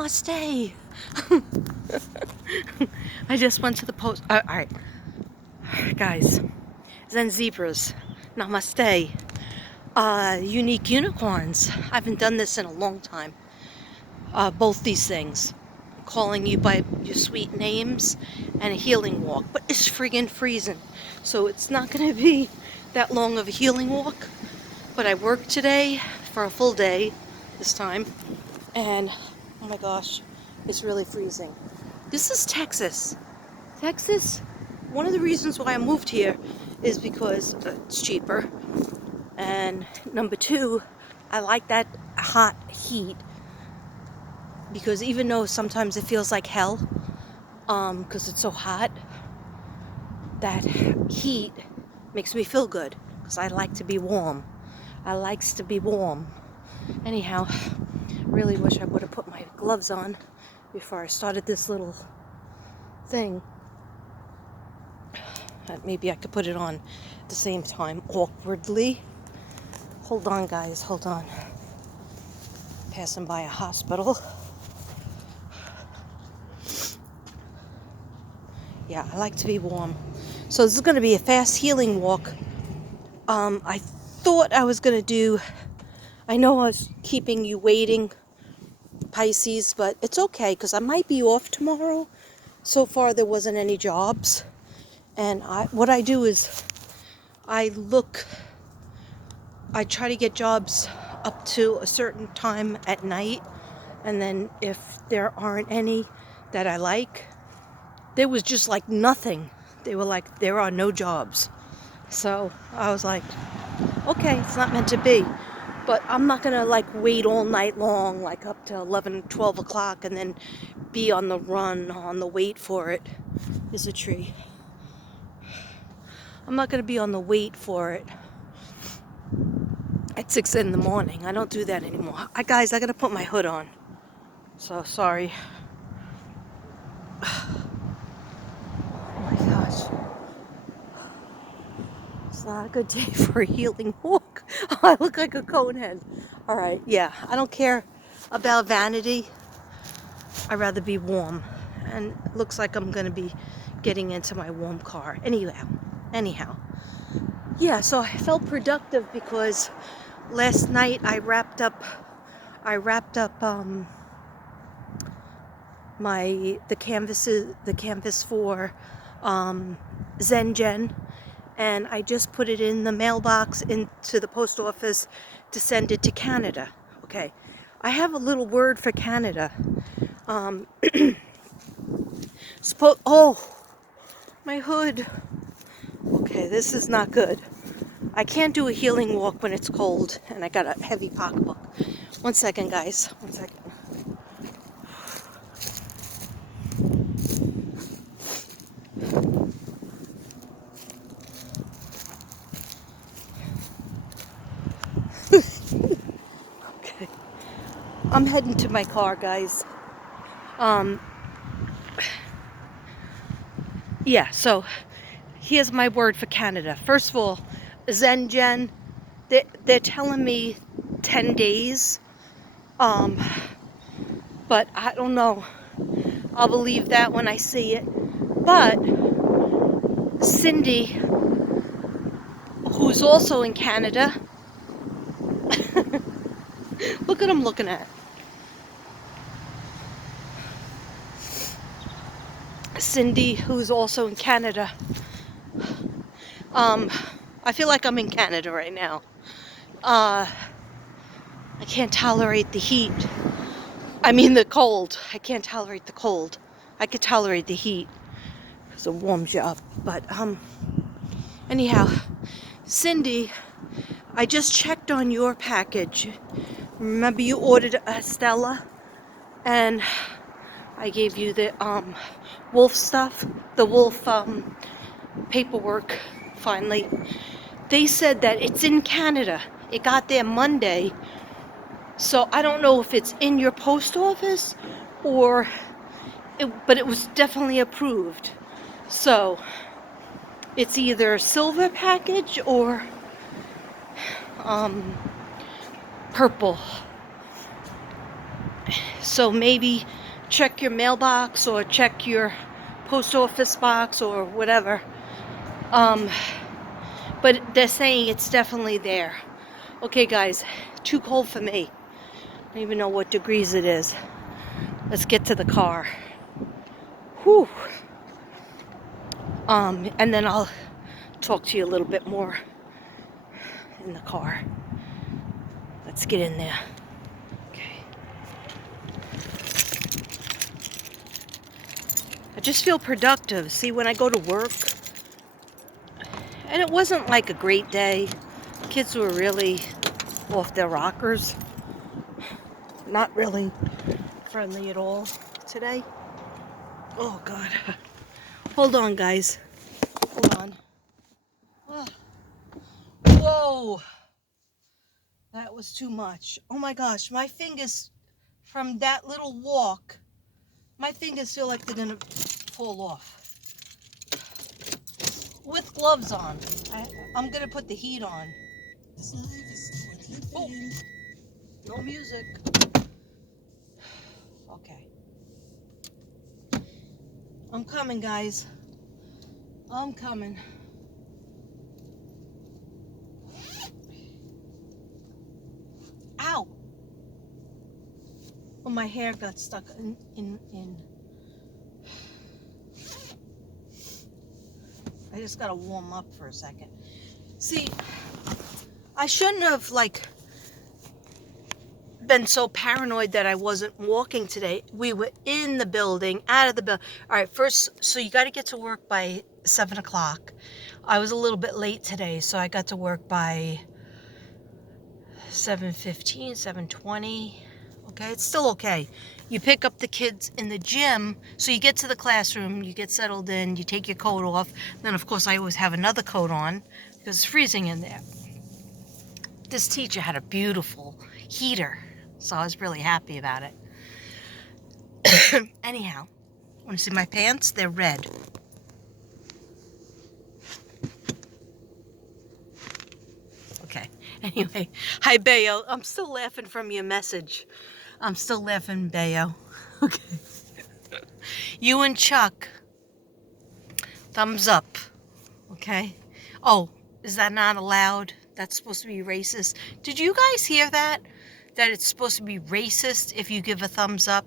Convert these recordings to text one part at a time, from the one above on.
Namaste. I just went to the post. All right, guys. Zen zebras. Namaste. Unique unicorns. I haven't done this in a long time. Both these things. Calling you by your sweet names and a healing walk. But it's friggin' freezing. So it's not going to be that long of a healing walk. But I worked today for a full day this time. And oh my gosh, it's really freezing. This is Texas. Texas, one of the reasons why I moved here is because it's cheaper. And number two, I like that hot heat. Because even though sometimes it feels like hell, because it's so hot, that heat makes me feel good. Because I like to be warm. I likes to be warm. Anyhow, really wish I would have put my gloves on before I started this little thing. Maybe I could put it on at the same time awkwardly. Hold on, guys, hold on. Passing by a hospital. Yeah, I like to be warm. So this is going to be a fast healing walk. I thought I was going to do, I know I was keeping you waiting, Pisces, but it's okay because I might be off tomorrow. So far there wasn't any jobs. And what I do is I try to get jobs up to a certain time at night. And then if there aren't any that I like, there was just like nothing. They were like, there are no jobs. So I was like, okay, it's not meant to be. But I'm not going to like wait all night long, like up to 11, 12 o'clock and then be on the run, on the wait for it. Is a tree. I'm not going to be on the wait for it at 6 in the morning. I don't do that anymore. Guys, I got to put my hood on. So sorry. Oh my gosh. It's not a good day for a healing walk. I look like a conehead. All right, yeah. I don't care about vanity. I'd rather be warm. And it looks like I'm going to be getting into my warm car. Anyhow. Yeah, so I felt productive because last night I wrapped up the canvas for Zen Gen, and I just put it in the mailbox into the post office to send it to Canada. Okay, I have a little word for Canada. Oh, my hood. Okay, this is not good. I can't do a healing walk when it's cold and I got a heavy pocketbook. 1 second, guys. 1 second. Okay. I'm heading to my car, guys. Yeah, so here's my word for Canada. First of all, Zen Gen, they're telling me 10 days. But I don't know. I'll believe that when I see it. But Cindy, who's also in Canada, look at him looking at. Cindy, who's also in Canada. I feel like I'm in Canada right now. I can't tolerate the heat. I mean the cold. I can't tolerate the cold. I could tolerate the heat because it warms you up. But anyhow, Cindy, I just checked on your package. Remember you ordered a Stella? And I gave you the wolf stuff, the wolf paperwork, finally. They said that it's in Canada. It got there Monday. So I don't know if it's in your post office or, but it was definitely approved. So it's either silver package or purple. So maybe check your mailbox or check your post office box or whatever. But they're saying it's definitely there. Okay, guys, too cold for me. I don't even know what degrees it is. Let's get to the car. Whew. And then I'll talk to you a little bit more in the car. Let's get in there. Okay. I just feel productive. See, when I go to work, and it wasn't like a great day. Kids were really off their rockers. Not really friendly at all today. Oh, God. Hold on, guys. Hold on. Oh. Whoa. That was too much. Oh, my gosh. My fingers, from that little walk, my fingers feel like they're going to fall off. With gloves on. I'm going to put the heat on. Oh. No music. Okay. I'm coming, guys. I'm coming. Ow! Oh, my hair got stuck in. I just gotta warm up for a second. See, I shouldn't have, like, been so paranoid that I wasn't walking today. We were in the building, out of the building. All right, first, so you got to get to work by 7 o'clock. I was a little bit late today, so I got to work by 7:15, 7:20. Okay, it's still okay. You pick up the kids in the gym, so you get to the classroom, you get settled in, you take your coat off. Then, of course, I always have another coat on because it's freezing in there. This teacher had a beautiful heater, so I was really happy about it. Anyhow, want to see my pants? They're red. Okay. Anyway, hi, Bayo. I'm still laughing from your message. I'm still laughing, Bayo. Okay. You and Chuck, thumbs up. Okay. Oh, is that not allowed? That's supposed to be racist. Did you guys hear that? That it's supposed to be racist if you give a thumbs up?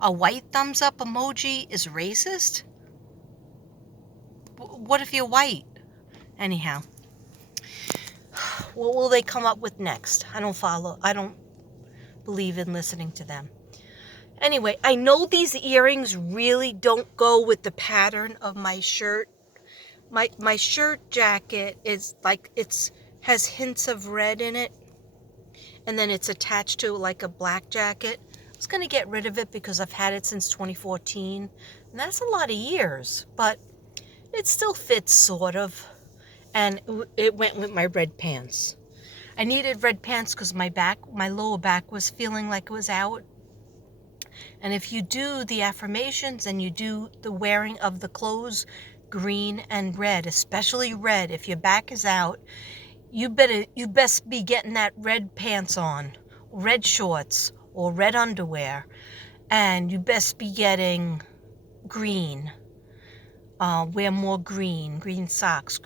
A white thumbs up emoji is racist? What if you're white? Anyhow. What will they come up with next? I don't believe in listening to them. Anyway, I know these earrings really don't go with the pattern of my shirt. My shirt jacket is like, has hints of red in it. And then it's attached to like a black jacket. I was going to get rid of it because I've had it since 2014. And that's a lot of years. But it still fits, sort of. And it went with my red pants. I needed red pants because my lower back was feeling like it was out. And if you do the affirmations and you do the wearing of the clothes, green and red, especially red, if your back is out, you best be getting that red pants on, red shorts, or red underwear, and you best be getting green. Wear more green socks,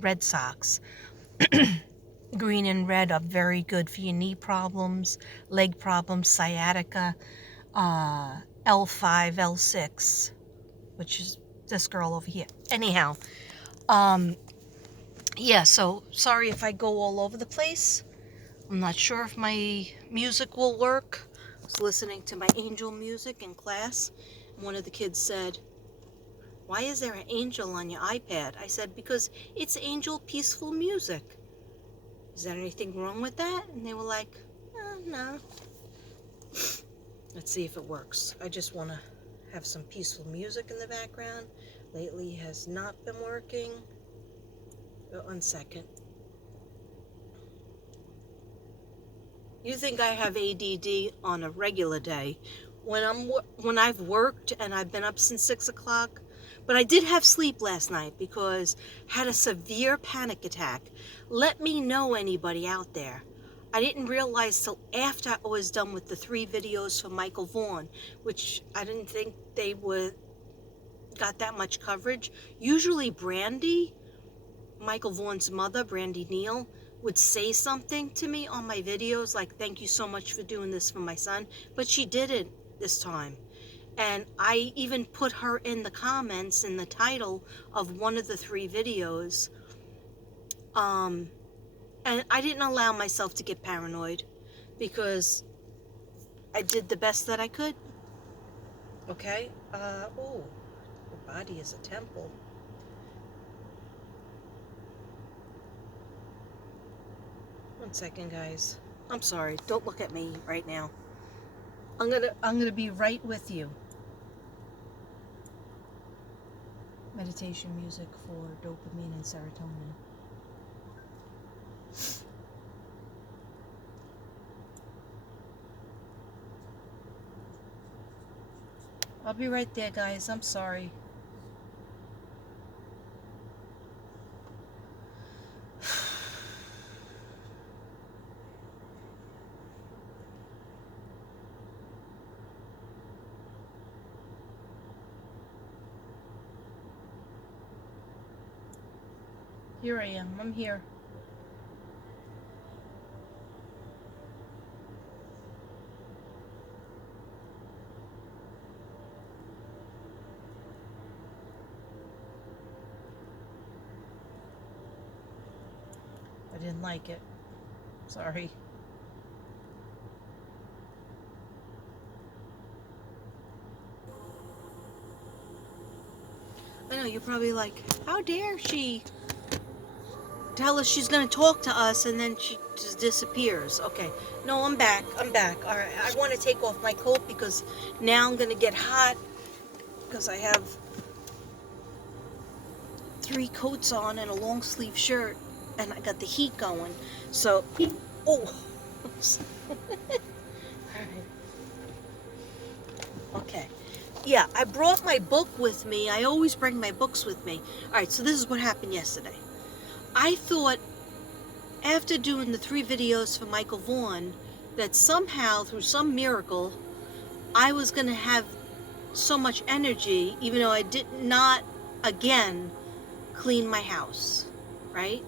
red socks. Green and red are very good for your knee problems, leg problems, sciatica, L5, L6, which is this girl over here. Anyhow, yeah, so sorry if I go all over the place. I'm not sure if my music will work. I was listening to my angel music in class, and one of the kids said, "Why is there an angel on your iPad?" I said, "Because it's angel peaceful music. Is there anything wrong with that?" And they were like, no. Let's see if it works. I just want to have some peaceful music in the background. Lately has not been working. 1 second. You think I have ADD on a regular day. When I've worked and I've been up since 6 o'clock, but I did have sleep last night because I had a severe panic attack. Let me know, anybody out there. I didn't realize till after I was done with the 3 videos for Michael Vaughn, which I didn't think they got that much coverage. Usually Brandy, Michael Vaughn's mother, Brandy Neal, would say something to me on my videos like, thank you so much for doing this for my son, but she didn't this time. And I even put her in the comments in the title of one of the 3 videos. And I didn't allow myself to get paranoid because I did the best that I could. Okay? Oh, your body is a temple. One second, guys. I'm sorry. Don't look at me right now. I'm gonna be right with you. Meditation music for dopamine and serotonin. I'll be right there, guys. I'm sorry. Here I am. I'm here. I didn't like it. Sorry. I know, you're probably like, how dare she tell us she's going to talk to us and then she just disappears. Okay. No, I'm back. I'm back. All right. I want to take off my coat because now I'm going to get hot because I have 3 coats on and a long sleeve shirt and I got the heat going. So, oh. All right. Okay. Yeah, I brought my book with me. I always bring my books with me. All right, so this is what happened yesterday. I thought after doing the 3 videos for Michael Vaughn that somehow, through some miracle, I was going to have so much energy, even though I did not, again, clean my house, right?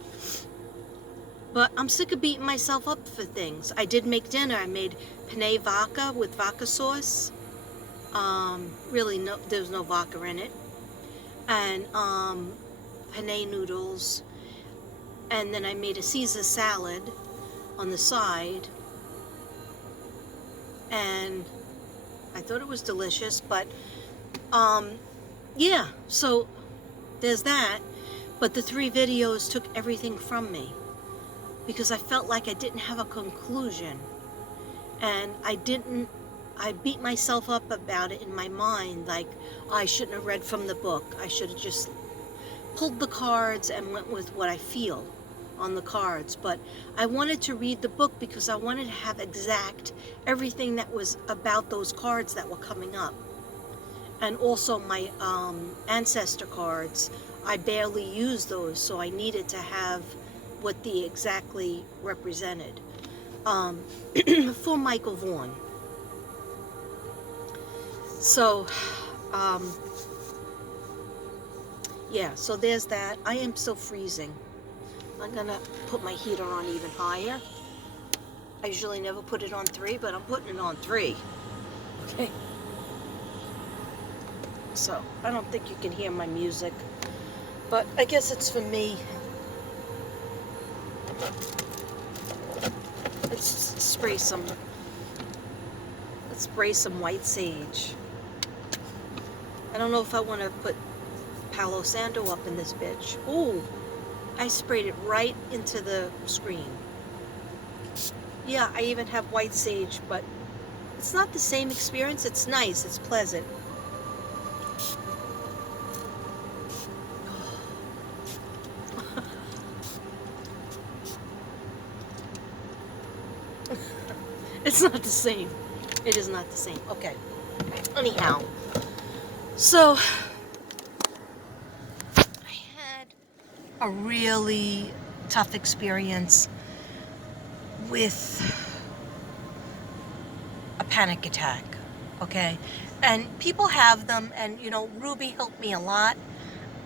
But I'm sick of beating myself up for things. I did make dinner. I made penne vodka with vodka sauce. Really, no, there's no vodka in it. And penne noodles. And then I made a Caesar salad on the side. And I thought it was delicious, but yeah, so there's that. But the 3 videos took everything from me because I felt like I didn't have a conclusion. And I beat myself up about it in my mind, like, oh, I shouldn't have read from the book. I should have just pulled the cards and went with what I feel on the cards. But I wanted to read the book because I wanted to have exact everything that was about those cards that were coming up. And also my ancestor cards, I barely used those, so I needed to have what they exactly represented for Michael Vaughn. So, yeah, so there's that. I am still freezing. I'm gonna put my heater on even higher. I usually never put it on 3, but I'm putting it on 3. Okay. So, I don't think you can hear my music, but I guess it's for me. Let's spray some white sage. I don't know if I want to put Palo Santo up in this bitch. Ooh, I sprayed it right into the screen. Yeah, I even have white sage, but it's not the same experience. It's nice, it's pleasant. It's not the same. It is not the same. Okay. Anyhow, so I had a really tough experience with a panic attack, okay? And people have them, and you know, Ruby helped me a lot.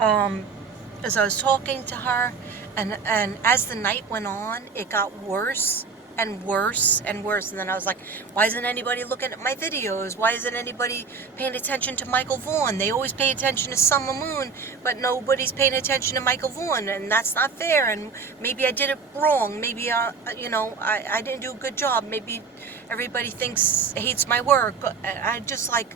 As I was talking to her, and as the night went on, it got worse and worse and worse. And then I was like, why isn't anybody looking at my videos? Why isn't anybody paying attention to Michael Vaughan? They always pay attention to Summer Moon, but nobody's paying attention to Michael Vaughan, and that's not fair. And maybe I did it wrong. Maybe you know, I didn't do a good job. Maybe everybody hates my work. I just like,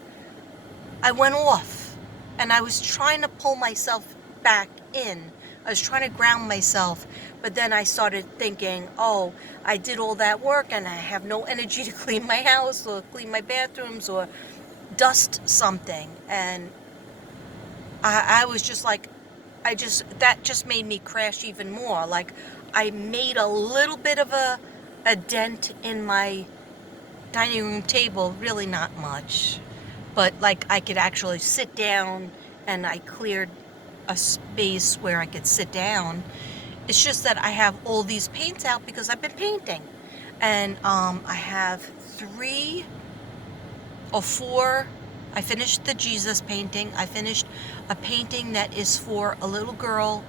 I went off, and I was trying to pull myself back in. I was trying to ground myself, but then I started thinking, oh, I did all that work and I have no energy to clean my house or clean my bathrooms or dust something. And I was just like, that just made me crash even more. Like, I made a little bit of a dent in my dining room table, really not much, but like I could actually sit down, and I cleared a space where I could sit down. It's just that I have all these paints out because I've been painting, and I have 3 or 4. I finished the Jesus painting. I finished a painting that is for a little girl.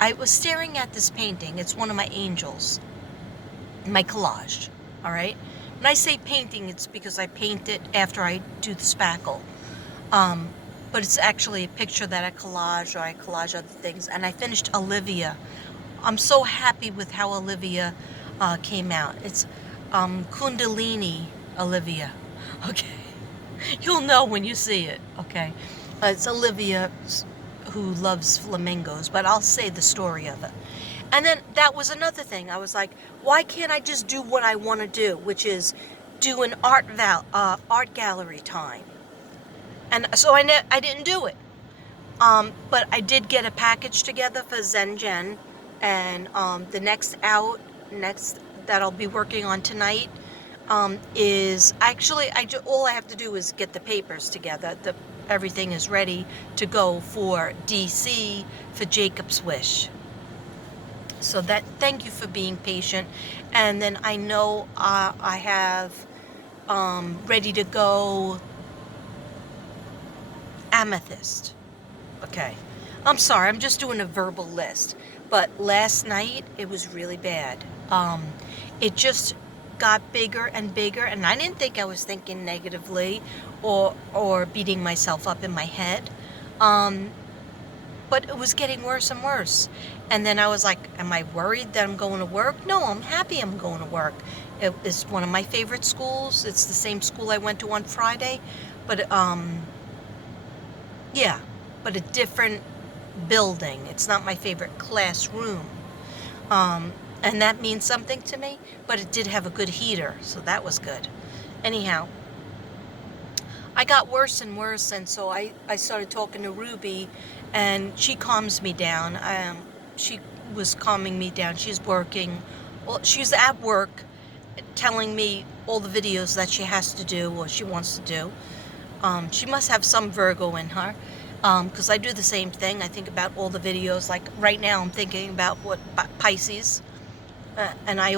I was staring at this painting. It's one of my angels, my collage, all right? When I say painting, it's because I paint it after I do the spackle. But it's actually a picture that I collage, or I collage other things. And I finished Olivia. I'm so happy with how Olivia came out. It's Kundalini Olivia. Okay. You'll know when you see it, okay? It's Olivia who loves flamingos, but I'll say the story of it. And then that was another thing. I was like, why can't I just do what I want to do, which is do an art gallery time? And so I didn't do it. But I did get a package together for Zen Jen, and the next that I'll be working on tonight is actually all I have to do is get the papers together. Everything is ready to go for DC for Jacob's Wish. So thank you for being patient. And then I know I have ready to go amethyst. Okay. I'm sorry, I'm just doing a verbal list. But last night, it was really bad. It just got bigger and bigger, and I didn't think I was thinking negatively or beating myself up in my head. But it was getting worse and worse. And then I was like, am I worried that I'm going to work? No, I'm happy I'm going to work. It is one of my favorite schools. It's the same school I went to on Friday. But, yeah, but a different building. It's not my favorite classroom. And that means something to me, but it did have a good heater, so that was good. Anyhow, I got worse and worse, and so I started talking to Ruby, and she calms me down. She was calming me down. She's working. Well, she's at work telling me all the videos that she has to do or she wants to do. She must have some Virgo in her, because I do the same thing. I think about all the videos. Like right now, I'm thinking about Pisces. And I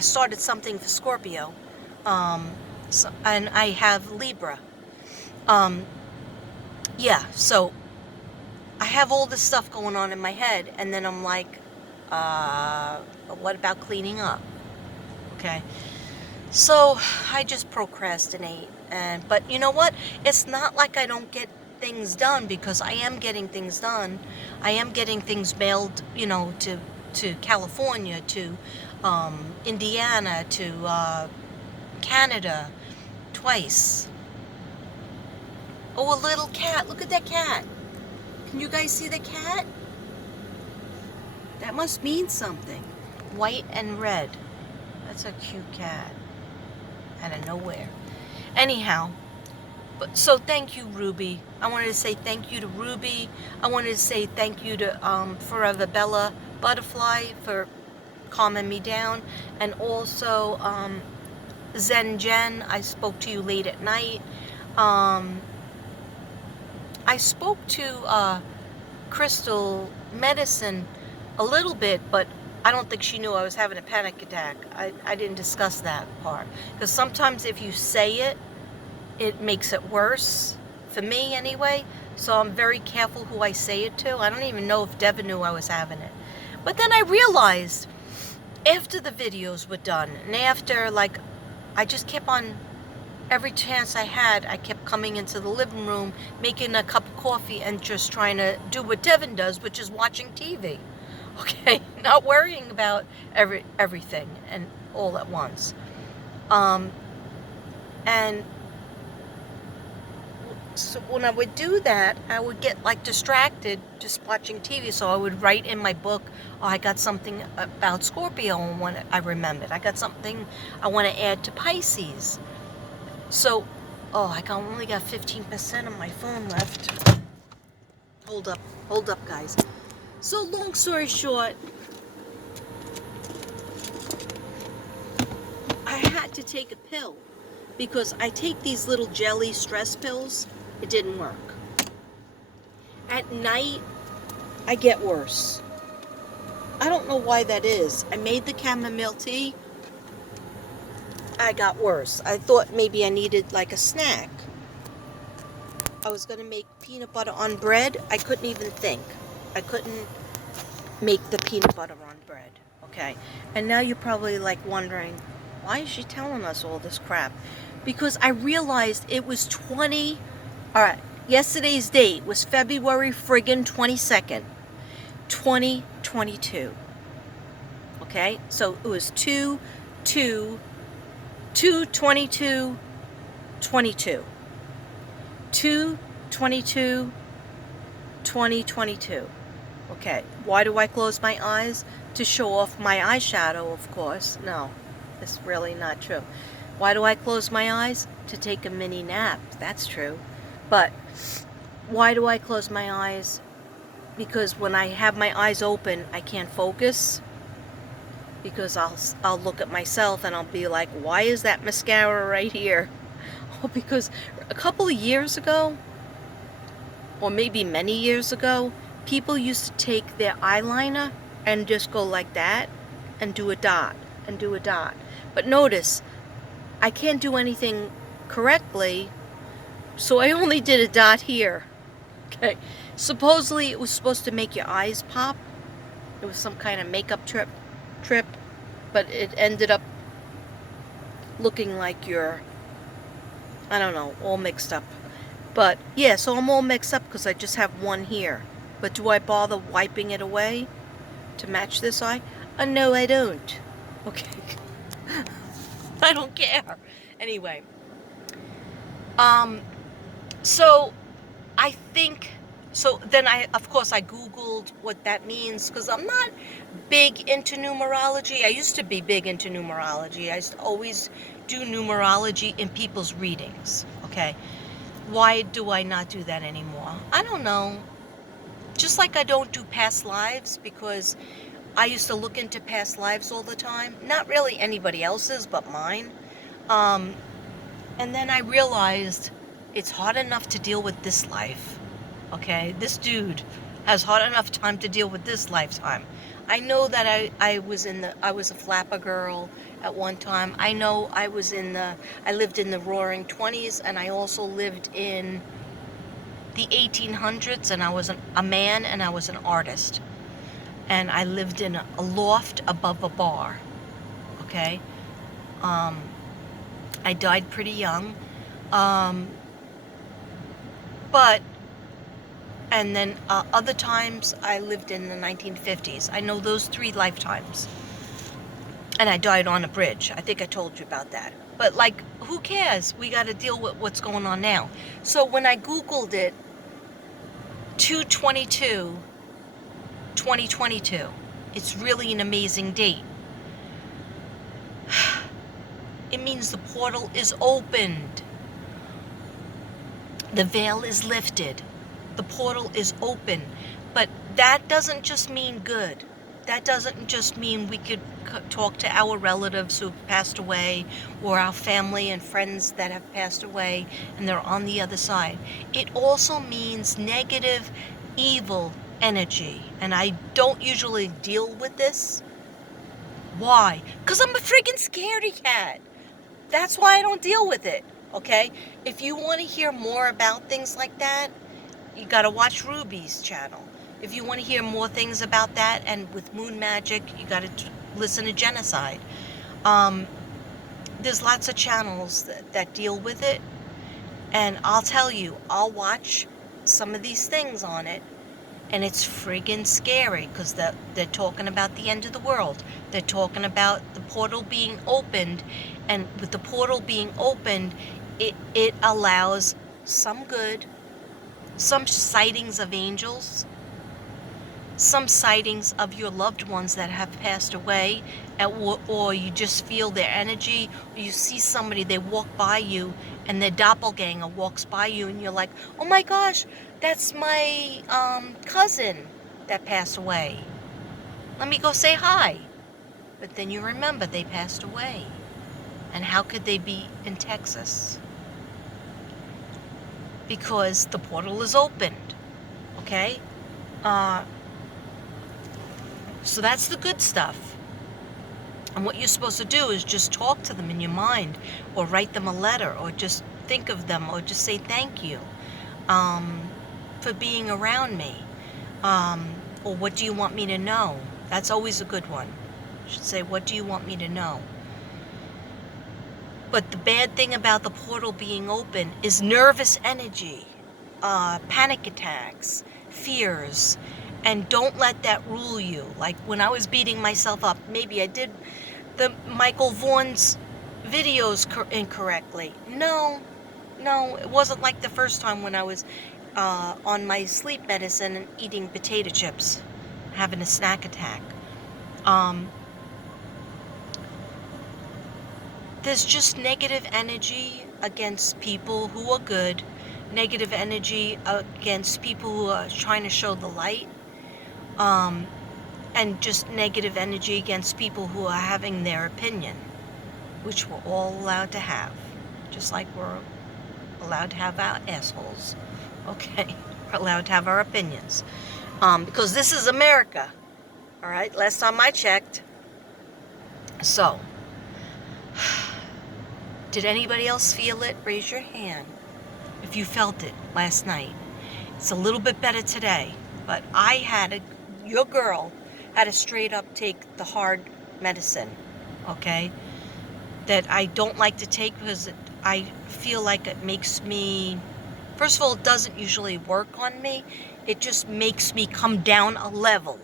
started something for Scorpio. And I have Libra. Yeah, so I have all this stuff going on in my head, and then I'm like, what about cleaning up? Okay. So I just procrastinate. But you know what? It's not like I don't get things done, because I am getting things done. I am getting things mailed, you know, to California, to Indiana, to Canada, twice. Oh, a little cat. Look at that cat. Can you guys see the cat? That must mean something. White and red. That's a cute cat. Out of nowhere. Anyhow, so thank you, Ruby. I wanted to say thank you to Ruby. I wanted to say thank you to Forever Bella Butterfly for calming me down. And also Zen Jen, I spoke to you late at night. I spoke to Crystal Medicine a little bit, but I don't think she knew I was having a panic attack. I didn't discuss that part. Because sometimes if you say it, it makes it worse. For me, anyway. So I'm very careful who I say it to. I don't even know if Devin knew I was having it. But then I realized, after the videos were done, and after, like, I just kept on, every chance I had, I kept coming into the living room, making a cup of coffee, and just trying to do what Devin does, which is watching TV. Okay, not worrying about everything and all at once. And so when I would do that, I would get like distracted just watching TV. So I would write in my book, oh, I got something about Scorpio and when I remembered. I got something I want to add to Pisces. So, oh, I only got 15% of my phone left. Hold up, guys. So long story short, I had to take a pill because I take these little jelly stress pills. It didn't work. At night, I get worse. I don't know why that is. I made the chamomile tea. I got worse. I thought maybe I needed like a snack. I was going to make peanut butter on bread. I couldn't even think. I couldn't make the peanut butter on bread. Okay. And now you're probably like wondering, why is she telling us all this crap? Because I realized it was yesterday's date was February friggin' 22nd, 2022. Okay? So it was 2/22/22. 2/22/2022. Okay. Why do I close my eyes? To show off my eyeshadow, of course. No, it's really not true. Why do I close my eyes? To take a mini nap. That's true. But why do I close my eyes? Because when I have my eyes open, I can't focus. Because I'll look at myself and I'll be like, why is that mascara right here? Oh, because a couple of years ago, or maybe many years ago, people used to take their eyeliner and just go like that and do a dot and do a dot. But notice, I can't do anything correctly, so I only did a dot here. Okay. Supposedly it was supposed to make your eyes pop. It was some kind of makeup trip, but it ended up looking like you're, I don't know, all mixed up. But yeah, so I'm all mixed up because I just have one here. But do I bother wiping it away to match this eye? No, I don't. Okay. I don't care. Anyway. So I think, so then of course I Googled what that means because I'm not big into numerology. I used to be big into numerology. I used to always do numerology in people's readings. Okay. Why do I not do that anymore? I don't know. Just like I don't do past lives because I used to look into past lives all the time. Not really anybody else's, but mine. And then I realized it's hard enough to deal with this life. Okay? This dude has hard enough time to deal with this lifetime. I know that I was a flapper girl at one time. I know I lived in the roaring 20s, and I also lived in the 1800s, and I was a man and I was an artist. And I lived in a loft above a bar. Okay? I died pretty young. And then other times I lived in the 1950s. I know those 3 lifetimes. And I died on a bridge. I think I told you about that. But like, who cares? We got to deal with what's going on now. So when I Googled it, 2/22/2022. It's really an amazing date. It means the portal is opened. The veil is lifted. The portal is open. But that doesn't just mean good. That doesn't just mean we could talk to our relatives who have passed away or our family and friends that have passed away and they're on the other side. It also means negative, evil energy. And I don't usually deal with this Why? Because I'm a freaking scaredy cat. That's why I don't deal with it, okay? If you want to hear more about things like that, you got to watch Ruby's channel. If you want to hear more things about that and with moon magic, you got to listen to Genocide. There's lots of channels that deal with it. And I'll tell you, I'll watch some of these things on it, and it's friggin' scary because they're talking about the end of the world. They're talking about the portal being opened, and with the portal being opened, it allows some good, some sightings of angels, some sightings of your loved ones that have passed away, or you just feel their energy, or you see somebody, they walk by you, and their doppelganger walks by you, and you're like, oh my gosh, that's my cousin that passed away. Let me go say hi. But then you remember they passed away. And how could they be in Texas? Because the portal is opened, okay? So that's the good stuff. And what you're supposed to do is just talk to them in your mind, or write them a letter, or just think of them, or just say thank you for being around me. Or what do you want me to know? That's always a good one. You should say, what do you want me to know? But the bad thing about the portal being open is nervous energy, panic attacks, fears. And don't let that rule you. Like when I was beating myself up, maybe I did the Michael Vaughan's videos incorrectly. No, it wasn't like the first time when I was on my sleep medicine and eating potato chips, having a snack attack. There's just negative energy against people who are good, negative energy against people who are trying to show the light. And just negative energy against people who are having their opinion, which we're all allowed to have, just like we're allowed to have our assholes, okay? We're allowed to have our opinions, because this is America, all right? Last time I checked. So, did anybody else feel it? Raise your hand if you felt it last night. It's a little bit better today, but your girl had to straight up take the hard medicine, okay? That I don't like to take because I feel like it makes me, first of all, it doesn't usually work on me. It just makes me come down a level,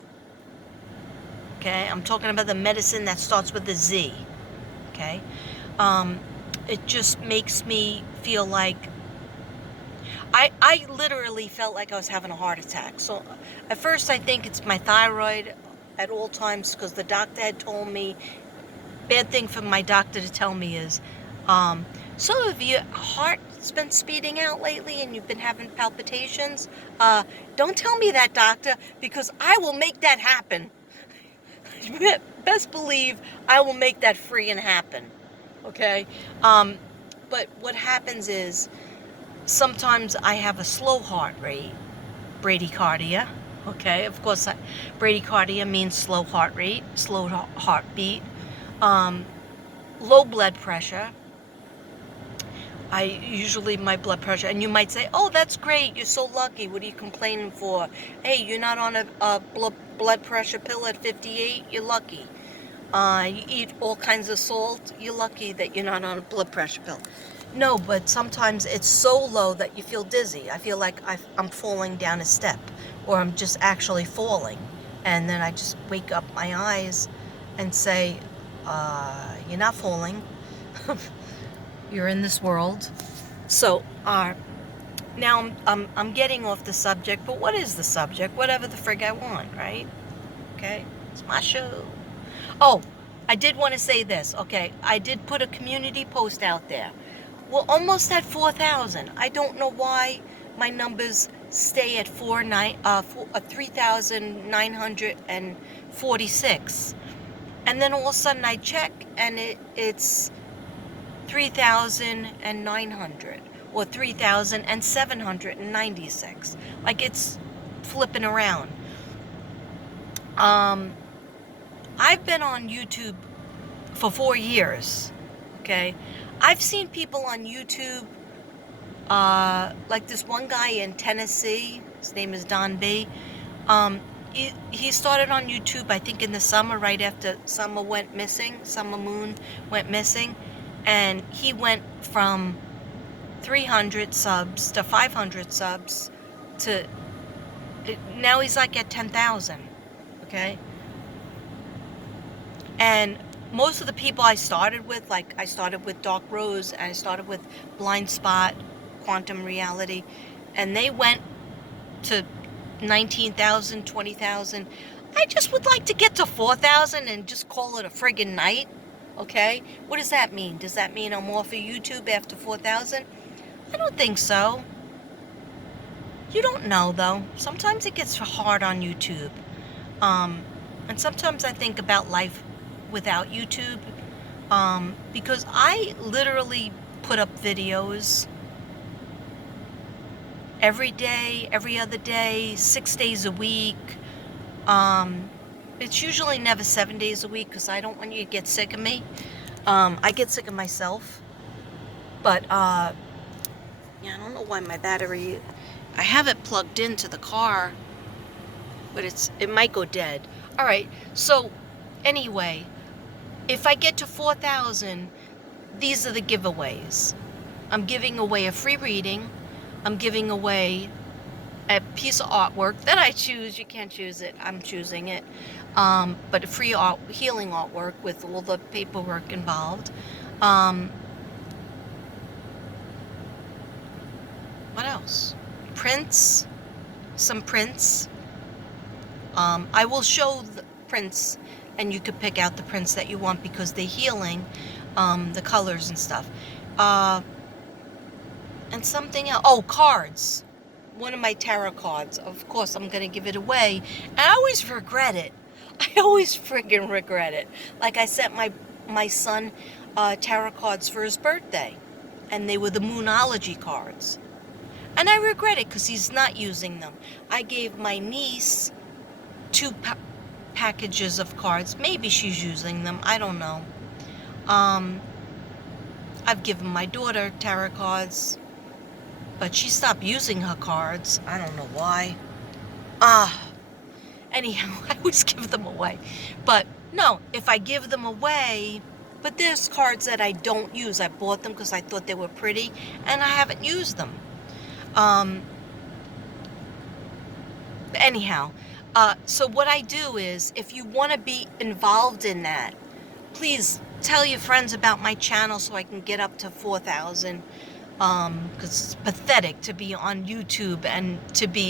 okay? I'm talking about the medicine that starts with a Z, okay? It just makes me feel like, I literally felt like I was having a heart attack. So at first I think it's my thyroid at all times, because the doctor had told me, bad thing for my doctor to tell me is, so if your heart's been speeding out lately and you've been having palpitations, don't tell me that, doctor, because I will make that happen. Best believe I will make that friggin' happen, okay? But what happens is, sometimes I have a slow heart rate, bradycardia, okay? Of course, bradycardia means slow heart rate, slow heartbeat, low blood pressure. My blood pressure, and you might say, oh, that's great, you're so lucky, what are you complaining for? Hey, you're not on a blood pressure pill at 58, you're lucky. You eat all kinds of salt, you're lucky that you're not on a blood pressure pill. No, but sometimes it's so low that you feel dizzy. I feel like I'm falling down a step, or I'm just actually falling. And then I just wake up my eyes and say, you're not falling. You're in this world. So, now I'm getting off the subject, but what is the subject? Whatever the frig I want, right? Okay? It's my show. Oh, I did want to say this, okay? I did put a community post out there. We're almost at 4,000. I don't know why my numbers stay at 3,946. And then all of a sudden I check and it's 3,900 or 3,796. Like it's flipping around. I've been on YouTube for 4 years, okay? I've seen people on YouTube, like this one guy in Tennessee, his name is Don B. He started on YouTube, I think in the summer, right after Summer went missing, Summer Moon went missing, and he went from 300 subs to 500 subs to, now he's like at 10,000, okay? And most of the people I started with, like I started with Dark Rose, and I started with Blind Spot, Quantum Reality, and they went to 19,000, 20,000. I just would like to get to 4,000 and just call it a friggin' night, okay? What does that mean? Does that mean I'm off of YouTube after 4,000? I don't think so. You don't know, though. Sometimes it gets hard on YouTube. And sometimes I think about life without YouTube, because I literally put up videos every day, every other day, 6 days a week. It's usually never 7 days a week because I don't want you to get sick of me. I get sick of myself. But, yeah, I don't know why my battery, I have it plugged into the car, but it might go dead. All right, so anyway, if I get to 4,000, these are the giveaways. I'm giving away a free reading. I'm giving away a piece of artwork that I choose. You can't choose it. I'm choosing it. But a free healing artwork with all the paperwork involved. What else? Prints. Some prints. I will show the prints, and you could pick out the prints that you want because they're healing, the colors and stuff. And something else. Oh, cards. One of my tarot cards. Of course, I'm going to give it away. And I always regret it. I always friggin' regret it. Like I sent my son tarot cards for his birthday. And they were the Moonology cards. And I regret it because he's not using them. I gave my niece 2 packages of cards. Maybe she's using them. I don't know. I've given my daughter tarot cards, but she stopped using her cards. I don't know why. Anyhow, I always give them away. But no, if I give them away, but there's cards that I don't use. I bought them because I thought they were pretty, and I haven't used them. Anyhow, so what I do is, if you want to be involved in that, please tell your friends about my channel so I can get up to 4,000. Because it's pathetic to be on YouTube and to be